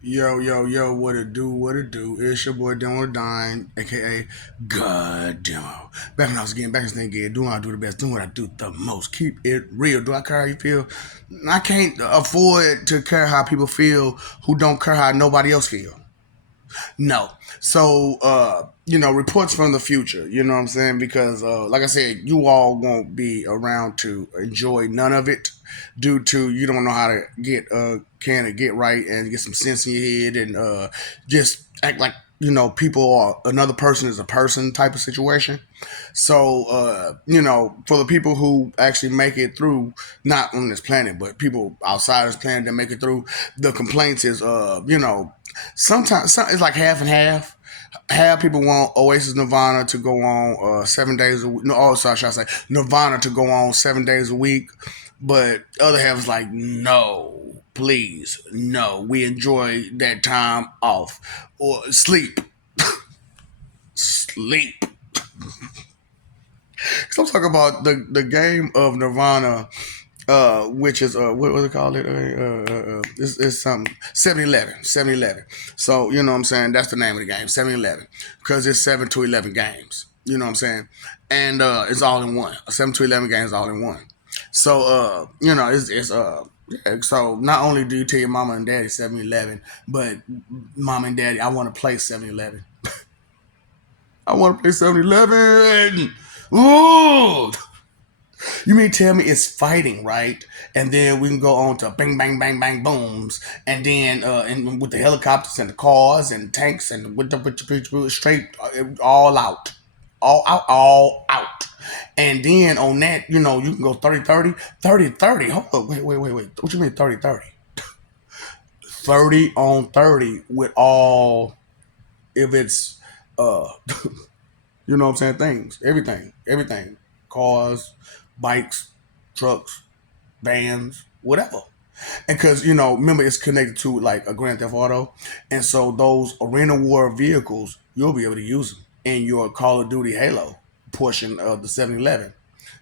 Yo, yo, yo, what it do? It's your boy Demo Dine, aka God Demo. Back when I was getting back in this thing again, doing what I do the best, doing what I do the most. Keep it real. Do I care how you feel? I can't afford to care how people feel who don't care how nobody else feel. No. So, reports from the future, you know what I'm saying? Because, like I said, you all won't be around to enjoy none of it due to you don't know how to get right and get some sense in your head and just act like, people are another person is a person type of situation. So, for the people who actually make it through, not on this planet, but people outside this planet that make it through, the complaints is, sometimes it's like half and half. Half people want Oasis Nirvana to go on 7 days a week. No, oh, sorry, should I say Nirvana to go on 7 days a week, but other half is like, no, please, no. We enjoy that time off or sleep, sleep. So I'm talking about the game of Nirvana, which is what was it called? It's something 7-Eleven. So you know what I'm saying. That's the name of the game, 7-Eleven, because it's 7 to 11 games. You know what I'm saying, and it's all in one. 7 to 11 games all in one. So it's. Yeah, so not only do you tell your mama and daddy 7-Eleven, but mom and daddy, I want to play 7-Eleven. I want to play 7-Eleven. Ooh, you mean tell me it's fighting, right? And then we can go on to bang, bang, bang, bang, booms, and then and with the helicopters and the cars and tanks and with the straight all out, all out, all out. And then on that, you can go 30-30. Hold up, wait. What you mean 30-30? 30 on 30 with all, if it's, uh, you know what I'm saying, things, everything, cars, bikes, trucks, vans, whatever. And because remember it's connected to like a Grand Theft Auto, and so those arena war vehicles you'll be able to use them in your Call of Duty Halo portion of the 7-Eleven.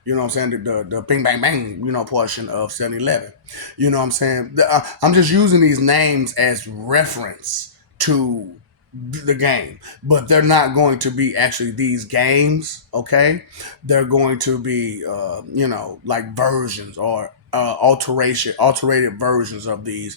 You know what I'm saying? The bing bang bang, portion of 7-Eleven. You know what I'm saying? I'm just using these names as reference to the game, but they're not going to be actually these games. Okay, they're going to be like versions or alterated versions of these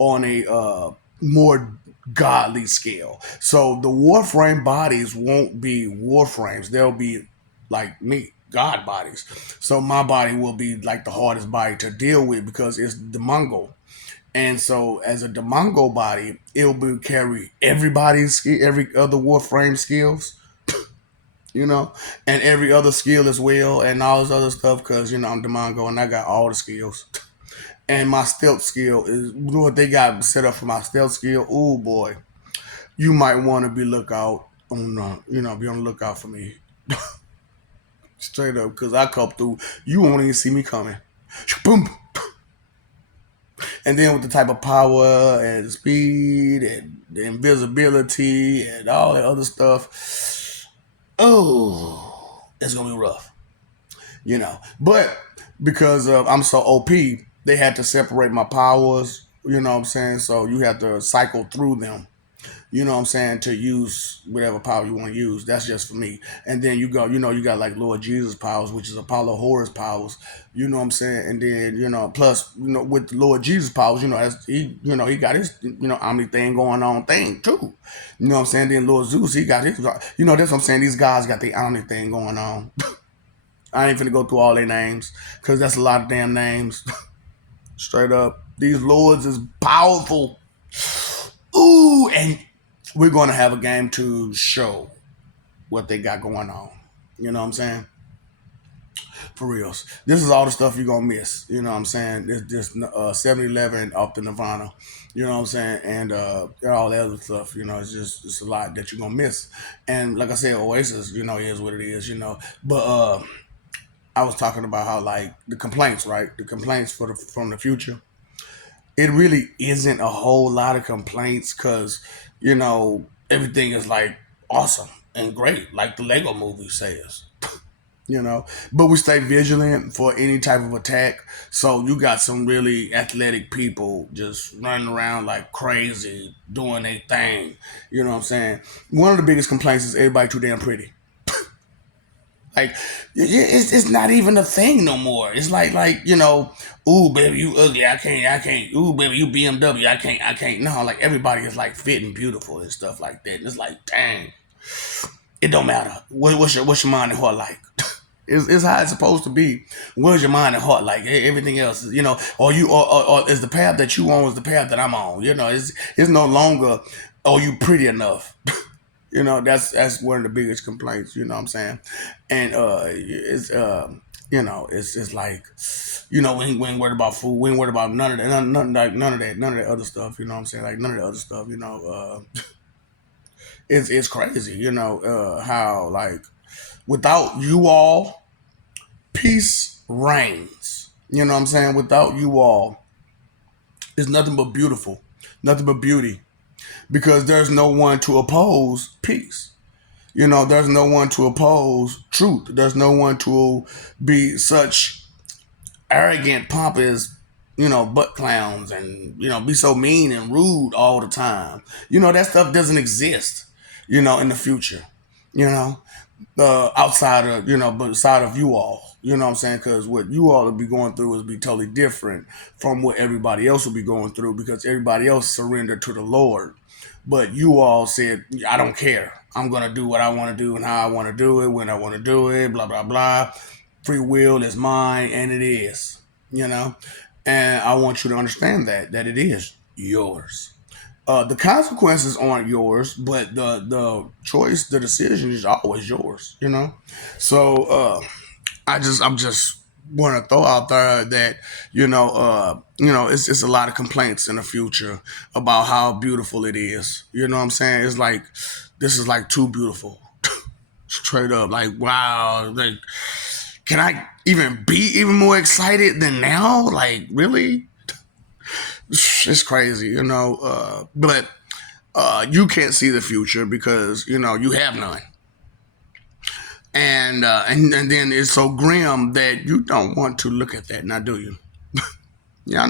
on a more godly scale. So the Warframe bodies won't be Warframes; they'll be like me, God bodies. So my body will be like the hardest body to deal with because it's the Mongol. And so, as a Demongo body, it'll be carry every other Warframe skills, you know, and every other skill as well, and all this other stuff. Because I'm Demongo and I got all the skills. And my stealth skill is what they got set up for my stealth skill. Oh boy, you might want to be lookout on, be on the lookout for me, straight up, because I come through. You won't even see me coming. Boom. And then with the type of power and speed and the invisibility and all that other stuff, oh, it's gonna be rough, But because I'm so OP, they had to separate my powers. You know what I'm saying? So you have to cycle through them, to use whatever power you want to use. That's just for me. And then you got like Lord Jesus powers, which is Apollo Horus powers, you know what I'm saying? And then, plus, with Lord Jesus powers, he got his, omni thing going on thing too. You know what I'm saying? Then Lord Zeus, he got his, that's what I'm saying. These guys got the omni thing going on. I ain't finna go through all their names because that's a lot of damn names. Straight up. These lords is powerful. Ooh, and we're going to have a game to show what they got going on. You know what I'm saying? For reals. This is all the stuff you're going to miss. You know what I'm saying? This 7-Eleven off the Nirvana. You know what I'm saying? And all the other stuff. It's a lot that you're going to miss. And like I said, Oasis, is what it is, But I was talking about how, like, the complaints, right? The complaints from the future. It really isn't a whole lot of complaints because everything is like awesome and great, like the Lego movie says. you know. But we stay vigilant for any type of attack. So you got some really athletic people just running around like crazy, doing their thing. You know what I'm saying? One of the biggest complaints is everybody too damn pretty. Like it's not even a thing no more. It's like ooh baby you ugly, I can't. Ooh baby you BMW, I can't. No, like everybody is like fit and beautiful and stuff like that. And it's like dang, it don't matter. What's your mind and heart like? It's how it's supposed to be. Where's your mind and heart like? Everything else, or you or is the path that you on is the path that I'm on. It's no longer. Oh, you pretty enough. That's one of the biggest complaints. You know what I'm saying? And it's it's like we ain't worried about food. We ain't worried about none of that. None of that other stuff. You know what I'm saying? Like none of the other stuff. It's crazy. How like without you all, peace reigns. You know what I'm saying? Without you all, it's nothing but beautiful, nothing but beauty, because there's no one to oppose peace. There's no one to oppose truth. There's no one to be such arrogant, pompous, butt clowns and, be so mean and rude all the time. That stuff doesn't exist, in the future, you know, outside of, but outside of you all. You know what I'm saying? Because what you all will be going through is be totally different from what everybody else will be going through because everybody else surrendered to the Lord. But you all said, I don't care. I'm going to do what I want to do and how I want to do it, when I want to do it, blah, blah, blah. Free will is mine, and it is, you know? And I want you to understand that it is yours. The consequences aren't yours, but the choice, the decision is always yours, So I'm just want to throw out there that it's a lot of complaints in the future about how beautiful it is. You know what I'm saying? It's like this is like too beautiful, straight up. Like wow, like can I even be even more excited than now? Like really, it's crazy, But you can't see the future because you have none. And then it's so grim that you don't want to look at that now, do you? Yeah, I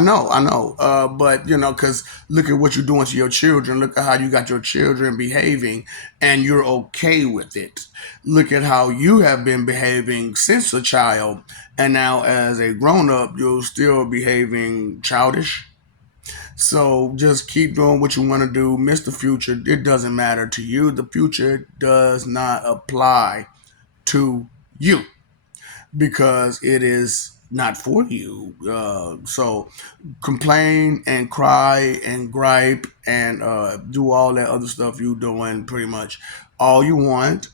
know. But because look at what you're doing to your children. Look at how you got your children behaving, and you're okay with it. Look at how you have been behaving since a child, and now as a grown up, you're still behaving childish. So just keep doing what you want to do. Miss the future. It doesn't matter to you. The future does not apply to you because it is not for you. So complain and cry and gripe and do all that other stuff you doing pretty much all you want.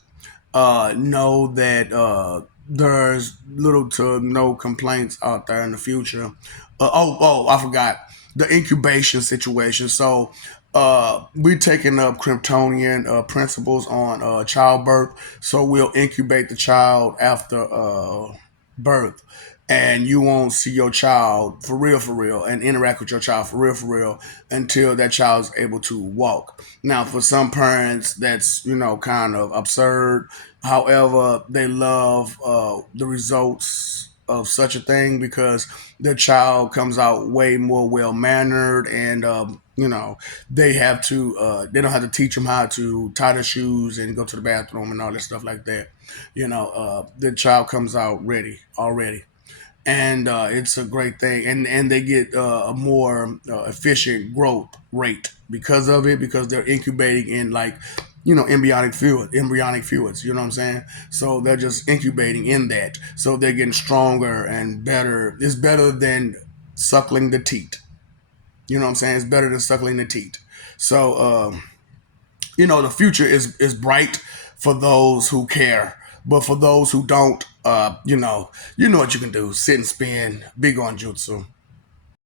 Know that there's little to no complaints out there in the future. I forgot the incubation situation. So we're taking up Kryptonian principles on childbirth. So we'll incubate the child after birth. And you won't see your child for real, and interact with your child for real, until that child's able to walk. Now, for some parents, that's kind of absurd. However, they love the results of such a thing because their child comes out way more well mannered, and they don't have to teach them how to tie their shoes and go to the bathroom and all that stuff like that. The child comes out ready already, and it's a great thing. And they get a more efficient growth rate because of it, because they're incubating in like embryonic fluids. You know what I'm saying? So they're just incubating in that, so they're getting stronger and better. It's better than suckling the teat. You know what I'm saying? It's better than suckling the teat. So the future is bright for those who care, but for those who don't, you know what you can do: sit and spin, big on jutsu.